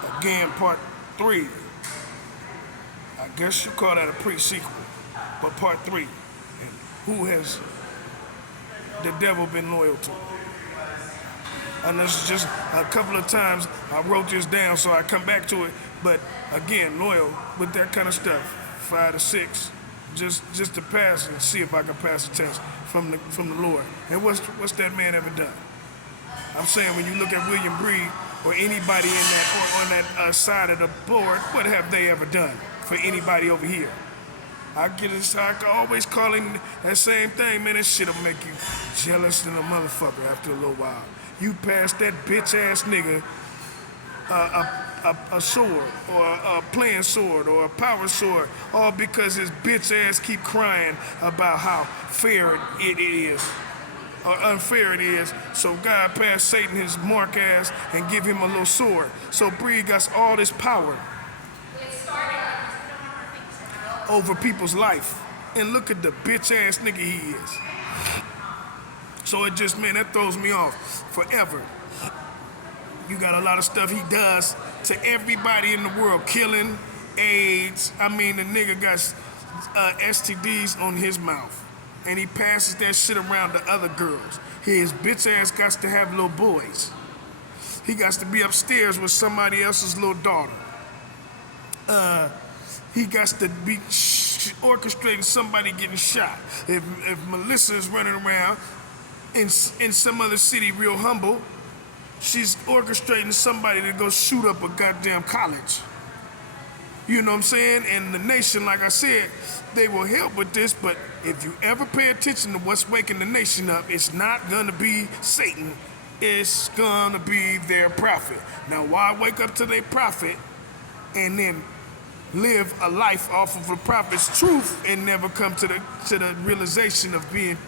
But again, part 3, I guess you call that a pre-sequel, but part 3, and who has the devil been loyal to? And this is just a couple of times I wrote this down so I come back to it, but again, loyal with that kind of stuff, 5 to 6, just to pass and see if I can pass the test from the Lord. And what's that man ever done? I'm saying when you look at William Breed or anybody in that or on that side of the board, what have they ever done for anybody over here? I can always call him that same thing, man. That shit'll make you jealous than a motherfucker after a little while. You pass that bitch ass nigga a sword or a playing sword or a power sword, all because his bitch ass keep crying about how fair it is or unfair it is. So God passed Satan his mark ass and give him a little sword. So Breed got all this power over people's life. And look at the bitch ass nigga he is. So it just, man, that throws me off forever. You got a lot of stuff he does to everybody in the world, killing, AIDS. I mean, the nigga got STDs on his mouth. And he passes that shit around to other girls. His bitch ass got to have little boys. He got to be upstairs with somebody else's little daughter. He got to be orchestrating somebody getting shot. If Melissa is running around in some other city real humble, she's orchestrating somebody to go shoot up a goddamn college. You know what I'm saying? And the nation, like I said, they will help with this, but if you ever pay attention to what's waking the nation up, it's not gonna be Satan, it's gonna be their prophet. Now, why wake up to their prophet and then live a life off of a prophet's truth and never come to the realization of being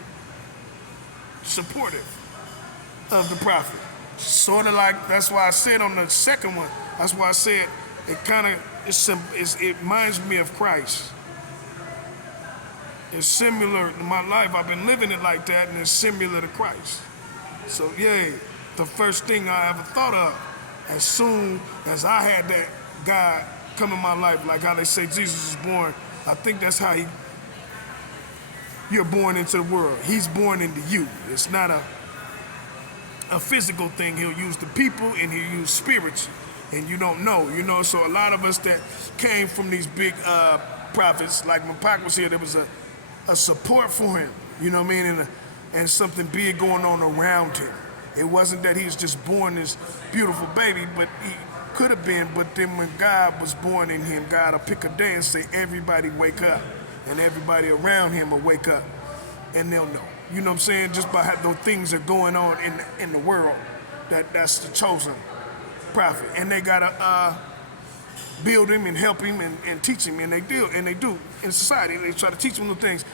supportive of the prophet? Sort of like, that's why I said on the second one, that's why I said it reminds me of Christ. It's similar to my life. I've been living it like that, and it's similar to Christ. So yeah, the first thing I ever thought of, as soon as I had that God come in my life, like how they say Jesus was born, I think that's how you're born into the world. He's born into you. It's not a physical thing. He'll use the people and he'll use spiritual. And you don't know, so a lot of us that came from these big prophets, like when Pac was here, there was a support for him, you know what I mean, and something big going on around him. It wasn't that he was just born this beautiful baby, but he could have been, but then when God was born in him, God will pick a day and say, everybody wake up, and everybody around him will wake up, and they'll know. You know what I'm saying? Just by how those things are going on in the world, that's the chosen prophet. And they gotta build him and help him and teach him, and they do in society. They try to teach him the things.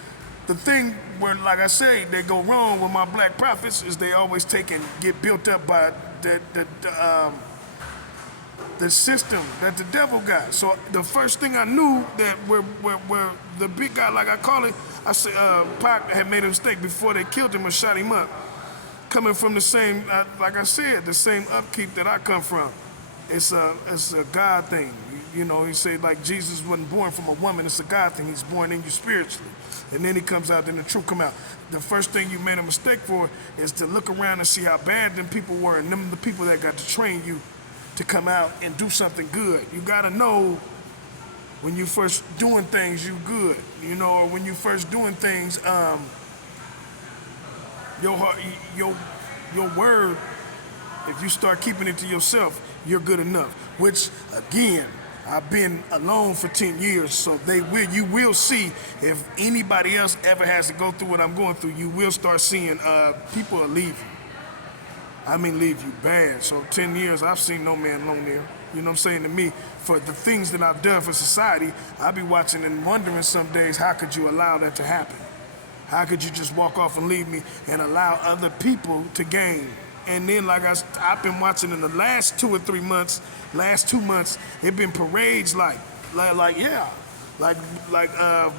The thing where, like I say, they go wrong with my black prophets is they always take and get built up by the system that the devil got. So the first thing I knew that where the big guy, like I call it, I say Pac had made a mistake before they killed him or shot him up. Coming from the same, like I said, the same upkeep that I come from. It's a God thing. You know, he said like Jesus wasn't born from a woman, it's a God thing. He's born in you spiritually. And then he comes out, then the truth come out. The first thing you made a mistake for is to look around and see how bad them people were, and them the people that got to train you to come out and do something good. You gotta know when you first doing things, you good. You know, or when you first doing things, your heart, your word, if you start keeping it to yourself, you're good enough. Which, again, I've been alone for 10 years, so you will see if anybody else ever has to go through what I'm going through, you will start seeing people will leave you. I mean, leave you bad. So 10 years, I've seen no man alone there. You know what I'm saying? To me, for the things that I've done for society, I be watching and wondering some days, how could you allow that to happen? How could you just walk off and leave me and allow other people to gain? And then, like I've been watching in the last 2 or 3 months, last 2 months, it been parades like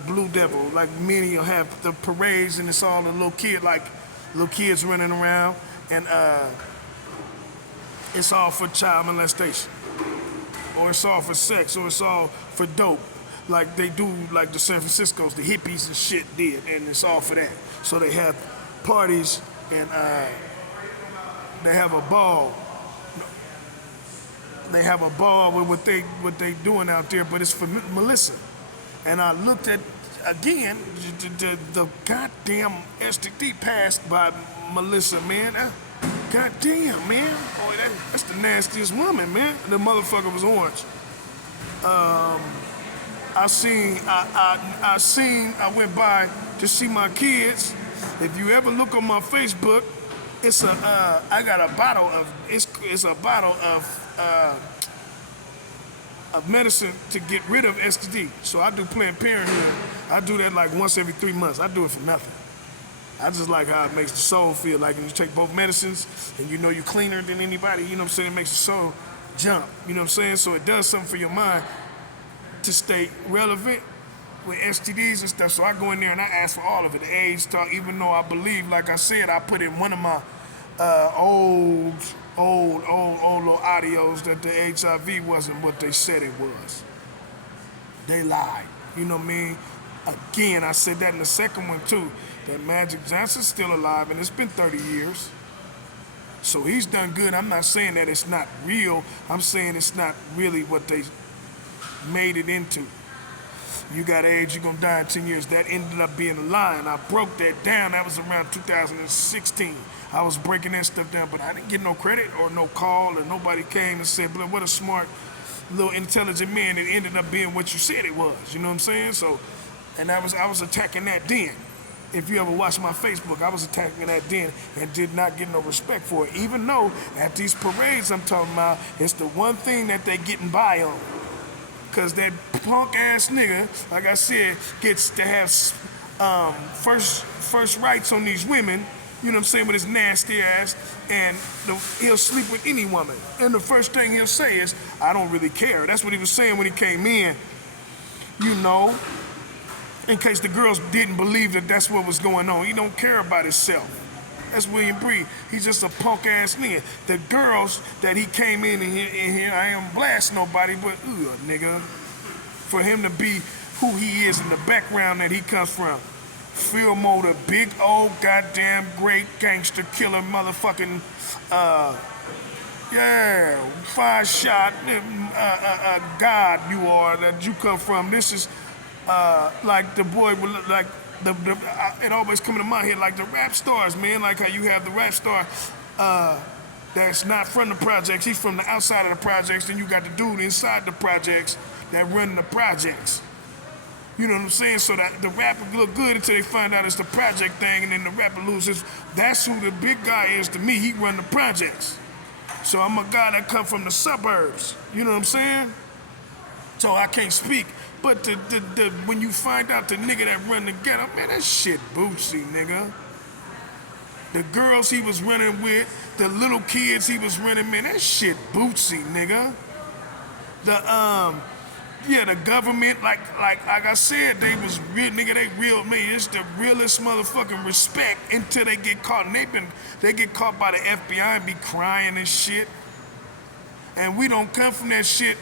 Blue Devil. Like many will have the parades, and it's all the little kids running around, and it's all for child molestation, or it's all for sex, or it's all for dope, like they do, like the San Francisco's, the hippies and shit did, and it's all for that. So they have parties and they have a ball. They have a ball with what they doing out there, but it's for Melissa. And I looked at again the goddamn STD passed by Melissa, man. Goddamn, man. Boy, that's the nastiest woman, man. The motherfucker was orange. I went by to see my kids. If you ever look on my Facebook, it's I got a bottle of medicine to get rid of STD. So I do Planned Parenthood. I do that like once every 3 months. I do it for nothing. I just like how it makes the soul feel. Like when you take both medicines and you know you're cleaner than anybody, you know what I'm saying? It makes the soul jump, you know what I'm saying? So it does something for your mind to stay relevant with STDs and stuff. So I go in there and I ask for all of it. The age talk, even though I believe, like I said, I put in one of my old little audios that the HIV wasn't what they said it was. They lied, you know what I mean? Again, I said that in the second one too, that Magic Johnson's still alive and it's been 30 years. So he's done good. I'm not saying that it's not real. I'm saying it's not really what they made it into. You got AIDS, you're gonna die in 10 years. That ended up being a lie, and I broke that down. That was around 2016. I was breaking that stuff down, but I didn't get no credit or no call, or nobody came and said, "But what a smart, little intelligent man." It ended up being what you said it was. You know what I'm saying? So, and I was attacking that then. If you ever watch my Facebook, I was attacking that then and did not get no respect for it. Even though at these parades I'm talking about, it's the one thing that they getting by on. Cause that punk ass nigga, like I said, gets to have first rights on these women, you know what I'm saying, with his nasty ass, and he'll sleep with any woman. And the first thing he'll say is, "I don't really care." That's what he was saying when he came in, you know, in case the girls didn't believe that that's what was going on. He don't care about himself. That's William Breed. He's just a punk ass nigga. The girls that he came in here, I ain't blast nobody, but nigga, for him to be who he is in the background that he comes from. Phil Motor, big old goddamn great gangster killer motherfucking, yeah, 5-shot God you are, that you come from. This is like the boy with like, it always coming to my head like the rap stars, man. Like how you have the rap star that's not from the projects, he's from the outside of the projects. Then you got the dude inside the projects that run the projects. You know what I'm saying? So that the rapper look good until they find out it's the project thing, and then the rapper loses. That's who the big guy is to me. He run the projects. So I'm a guy that come from the suburbs. You know what I'm saying? So I can't speak. But when you find out the nigga that run the ghetto, man, that shit Bootsy, nigga. The girls he was running with, the little kids he was running, man, that shit Bootsy, nigga. The government, like I said, they was real, nigga, they real me. It's the realest motherfucking respect until they get caught. And they get caught by the FBI and be crying and shit. And we don't come from that shit.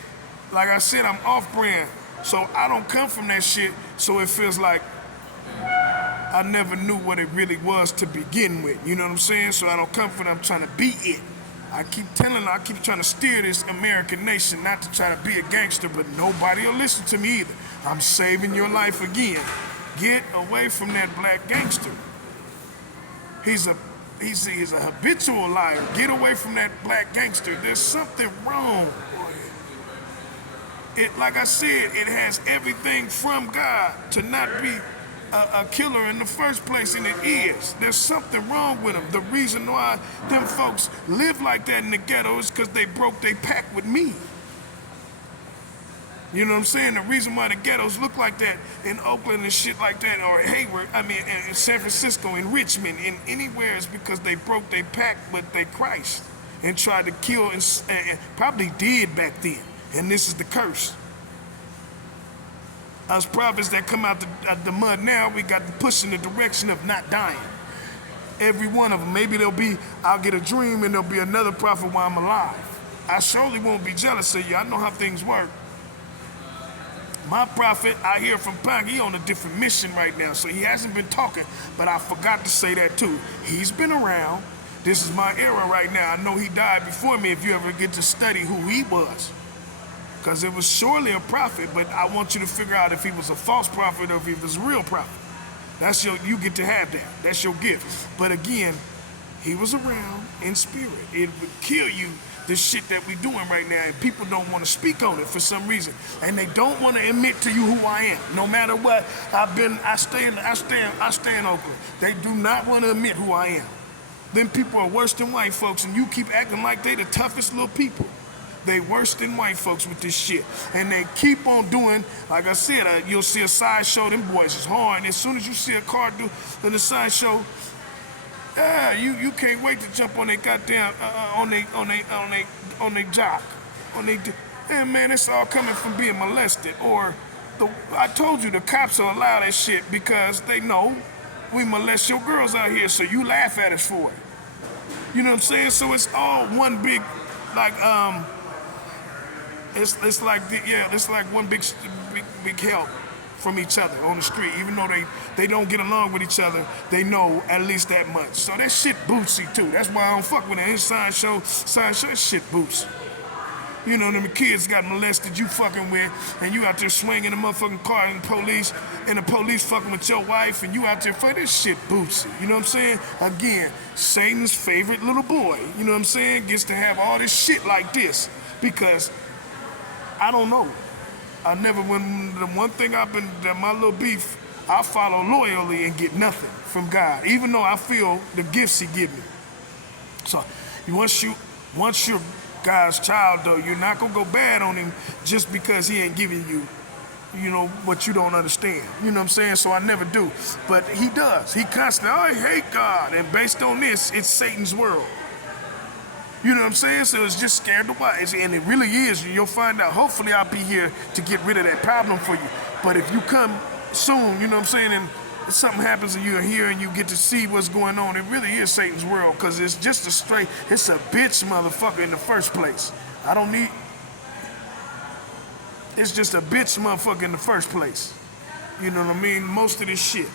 Like I said, I'm off-brand. So I don't come from that shit, so it feels like I never knew what it really was to begin with. You know what I'm saying? So I don't come from it, I'm trying to be it. I keep trying to steer this American nation, not to try to be a gangster, but nobody will listen to me either. I'm saving your life again. Get away from that black gangster. He's a habitual liar. Get away from that black gangster. There's something wrong. Like I said, it has everything from God to not be a killer in the first place, and it is. There's something wrong with them. The reason why them folks live like that in the ghetto is because they broke their pact with me. You know what I'm saying? The reason why the ghettos look like that in Oakland and shit like that, or Hayward, in San Francisco, in Richmond, in anywhere, is because they broke their pact with their Christ and tried to kill and probably did back then. And this is the curse. Us prophets that come out the mud now, we got to push in the direction of not dying. Every one of them. Maybe I'll get a dream and there'll be another prophet while I'm alive. I surely won't be jealous of you. I know how things work. My prophet, I hear from Pac, he on a different mission right now, so he hasn't been talking, but I forgot to say that too. He's been around. This is my era right now. I know he died before me if you ever get to study who he was. Because it was surely a prophet, but I want you to figure out if he was a false prophet or if he was a real prophet. You get to have that. That's your gift. But again, he was around in spirit. It would kill you, this shit that we're doing right now, and people don't want to speak on it for some reason, and they don't want to admit to you who I am. No matter what, I stay in Oakland. They do not want to admit who I am. Them people are worse than white folks, and you keep acting like they the toughest little people. They worse than white folks with this shit, and they keep on doing. Like I said, you'll see a sideshow. Them boys is hard. And as soon as you see a car do in the sideshow, you can't wait to jump on their goddamn on they jock, and man, it's all coming from being molested. Or I told you the cops will allow that shit because they know we molest your girls out here, so you laugh at us for it. You know what I'm saying? So it's all one big, like it's like one big help from each other on the street. Even though they don't get along with each other, they know at least that much. So that shit bootsy too. That's why I don't fuck with it. Inside show, that shit boots. You know, them kids got molested you fucking with, and you out there swinging the motherfucking car and the police fucking with your wife, and you out there fighting. This shit bootsy. You know what I'm saying? Again, Satan's favorite little boy, you know what I'm saying, gets to have all this shit like this because I don't know. The one thing my little beef, I follow loyally and get nothing from God, even though I feel the gifts he give me. So once you're God's child, though, you're not gonna go bad on him just because he ain't giving you, what you don't understand. You know what I'm saying? So I never do. But he does. He constantly, I hate God. And based on this, it's Satan's world. You know what I'm saying? So it's just scared to watch. And it really is. You'll find out. Hopefully I'll be here to get rid of that problem for you. But if you come soon, you know what I'm saying, and something happens and you're here and you get to see what's going on, it really is Satan's world, because it's just it's a bitch motherfucker in the first place. It's just a bitch motherfucker in the first place. You know what I mean? Most of this shit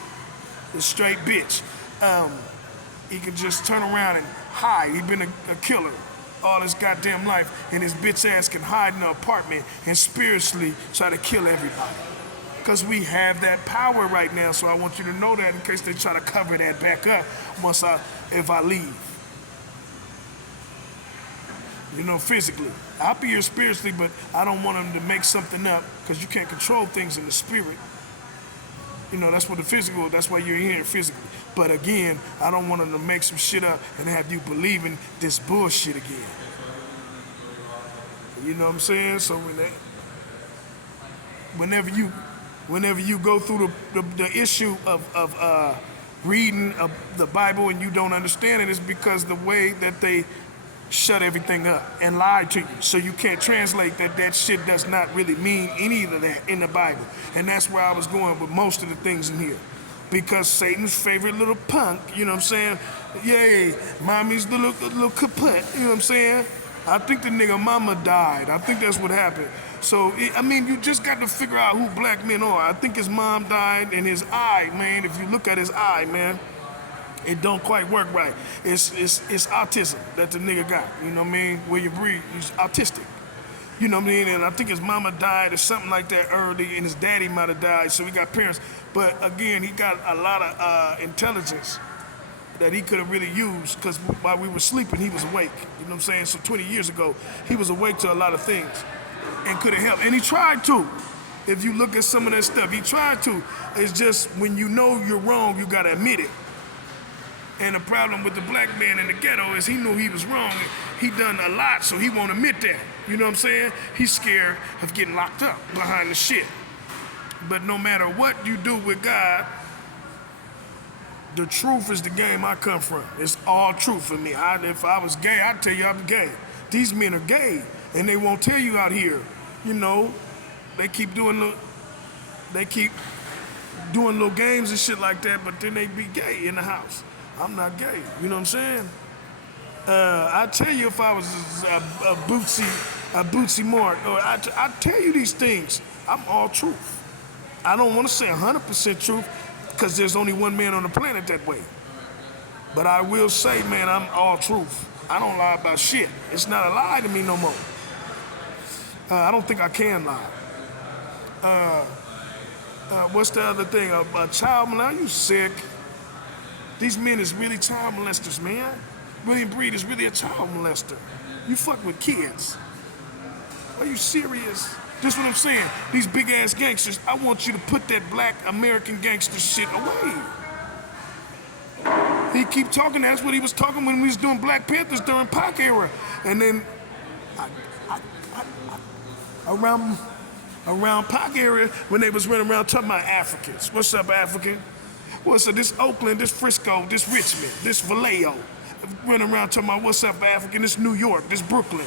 is straight bitch. He can just turn around and hide. He been a killer all his goddamn life, and his bitch ass can hide in an apartment and spiritually try to kill everybody. Because we have that power right now, so I want you to know that in case they try to cover that back up if I leave. Physically. I'll be here spiritually, but I don't want them to make something up, because you can't control things in the spirit. That's what the physical, that's why you're here physically. But again, I don't want them to make some shit up and have you believing this bullshit again. You know what I'm saying? So whenever you go through the issue of reading the Bible and you don't understand it, it's because the way that they shut everything up and lie to you. So you can't translate that shit does not really mean any of that in the Bible. And that's where I was going with most of the things in here. Because Satan's favorite little punk, you know what I'm saying? Yay, mommy's the little kaput, you know what I'm saying? I think the nigga mama died. I think that's what happened. So, you just got to figure out who black men are. I think his mom died, and his eye, man, if you look at his eye, man, it don't quite work right. It's autism that the nigga got, you know what I mean? William Breed, he's autistic. You know what I mean? And I think his mama died or something like that early, and his daddy might have died, so he got parents. But again, he got a lot of intelligence that he could have really used, because while we were sleeping, he was awake. You know what I'm saying? So 20 years ago, he was awake to a lot of things and could have helped. And he tried to. If you look at some of that stuff, he tried to. It's just when you know you're wrong, you got to admit it. And the problem with the black man in the ghetto is he knew he was wrong. He done a lot, so he won't admit that. You know what I'm saying? He's scared of getting locked up behind the shit. But no matter what you do with God, the truth is the game I come from. It's all truth for me. If I was gay, I'd tell you I'm gay. These men are gay, and they won't tell you out here. They keep doing little games and shit like that, but then they be gay in the house. I'm not gay. You know what I'm saying? I tell you if I was a Bootsy Mark, or I tell you these things. I'm all truth. I don't want to say 100% truth because there's only one man on the planet that way. But I will say, man, I'm all truth. I don't lie about shit. It's not a lie to me no more. I don't think I can lie. What's the other thing? A child molester? You sick? These men is really child molesters, man. William Breed is really a child molester. You fuck with kids. Are you serious? This is what I'm saying. These big ass gangsters, I want you to put that black American gangster shit away. He keep talking, that's what he was talking when we was doing Black Panthers during Pac era. And then around Pac era, when they was running around talking about Africans. What's up, African? What's up, this Oakland, this Frisco, this Richmond, this Vallejo. Running around talking about what's up, African, this New York, this Brooklyn.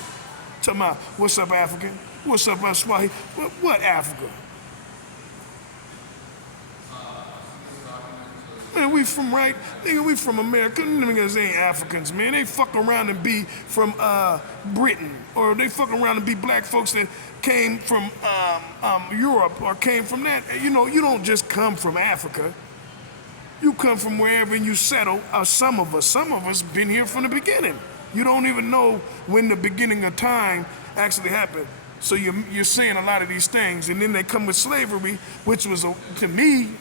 Talking about what's up, African? What's up, Swahili? What Africa? Man, we from nigga, we from America. Them niggas ain't Africans, man. They fuck around and be from Britain, or they fuck around and be black folks that came from Europe or came from that. You know, you don't just come from Africa. You come from wherever you settle. Some of us been here from the beginning. You don't even know when the beginning of time actually happened. So you're saying a lot of these things, and then they come with slavery, which was, to me,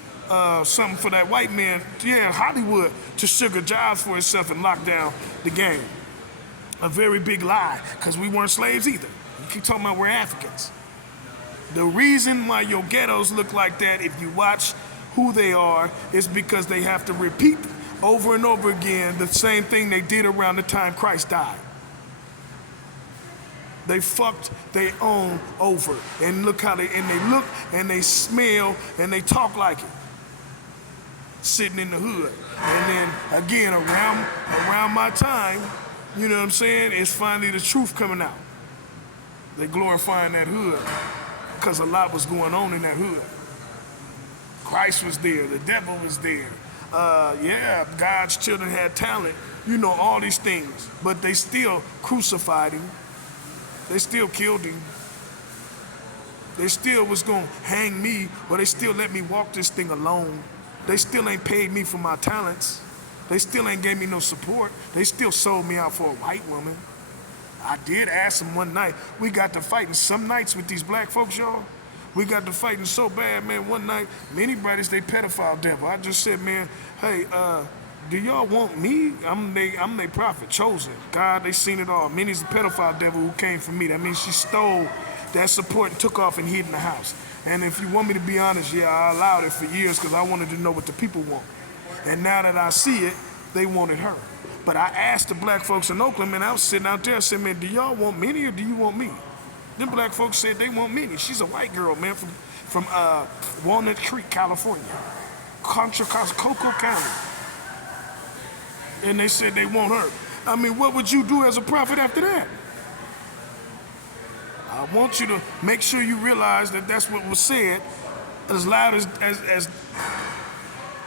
something for that white man, Hollywood, to sugar jobs for itself and lock down the game. A very big lie, because we weren't slaves either. You keep talking about we're Africans. The reason why your ghettos look like that, if you watch who they are, is because they have to repeat over and over again the same thing they did around the time Christ died. They fucked their own over, and look how they look and they smell and they talk like it. Sitting in the hood, and then again around my time, you know what I'm saying? It's finally the truth coming out. They glorifying that hood because a lot was going on in that hood. Christ was there, the devil was there. God's children had talent, you know, all these things, but they still crucified him. They still killed him. They still was gonna hang me, but they still let me walk this thing alone. They still ain't paid me for my talents. They still ain't gave me no support. They still sold me out for a white woman. I did ask them one night. We got to fighting some nights with these black folks, y'all. We got to fighting so bad, man. One night, many brothers, they pedophile devil. I just said, man, hey, do y'all want me? I'm they prophet, chosen. God, they seen it all. Minnie's the pedophile devil who came from me. That means she stole that support and took off and hid in the house. And if you want me to be honest, I allowed it for years because I wanted to know what the people want. And now that I see it, they wanted her. But I asked the black folks in Oakland, man, I was sitting out there, I said, man, do y'all want Minnie or do you want me? Them black folks said they want Minnie. She's a white girl, man, from Walnut Creek, California, Contra Coco County. And they said they want her. I mean, what would you do as a prophet after that? I want you to make sure you realize that that's what was said, as loud as